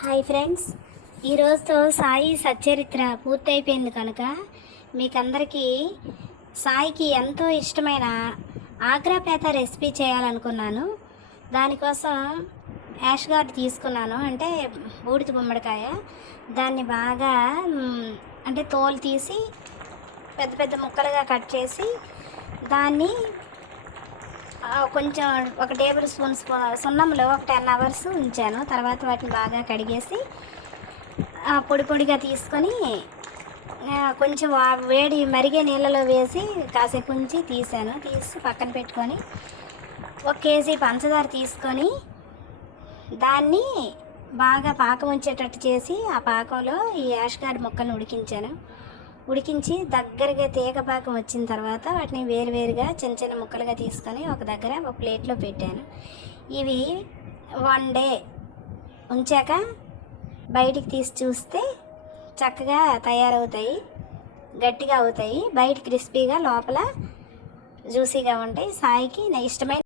Hi friends, ఈరోజుతో Sai Satcharitra పూర్తయిపోయింది కనుక మీకందరికీ సాయికి ఎంతో ఇష్టమైన ఆగ్రాపేత రెసిపీ చేయాలనుకున్నాను. దానికోసం యాష్ గార్డ్ తీసుకున్నాను, అంటే బూడిద గుమ్మడికాయ. దాన్ని బాగా అంటే తోలు తీసి పెద్ద పెద్ద ముక్కలుగా కట్ చేసి దాన్ని కొంచెం ఒక టేబుల్ స్పూన్ సున్నంలో ఒక 10 అవర్స్ ఉంచాను. తర్వాత వాటిని బాగా కడిగేసి పొడి పొడిగా తీసుకొని కొంచెం వేడి మరిగే నీళ్ళలో వేసి కాసేపు ఉంచి తీసి పక్కన పెట్టుకొని 1 కేజీ పంచదార తీసుకొని దాన్ని బాగా పాకం ఉంచేటట్టు చేసి ఆ పాకంలో ఈ యాష్ గార్డ్ ముక్కలను ఉడికించి దగ్గరగా తీగ పాకం వచ్చిన తర్వాత వాటిని వేరువేరుగా చిన్న చిన్న ముక్కలుగా తీసుకొని ఒక దగ్గర ఒక ప్లేట్లో పెట్టాను. ఇవి 1 డే ఉంచాక బయటికి తీసి చూస్తే చక్కగా తయారవుతాయి, గట్టిగా అవుతాయి, బయట క్రిస్పీగా లోపల జ్యూసీగా ఉంటాయి. సాయికి నా ఇష్టమైన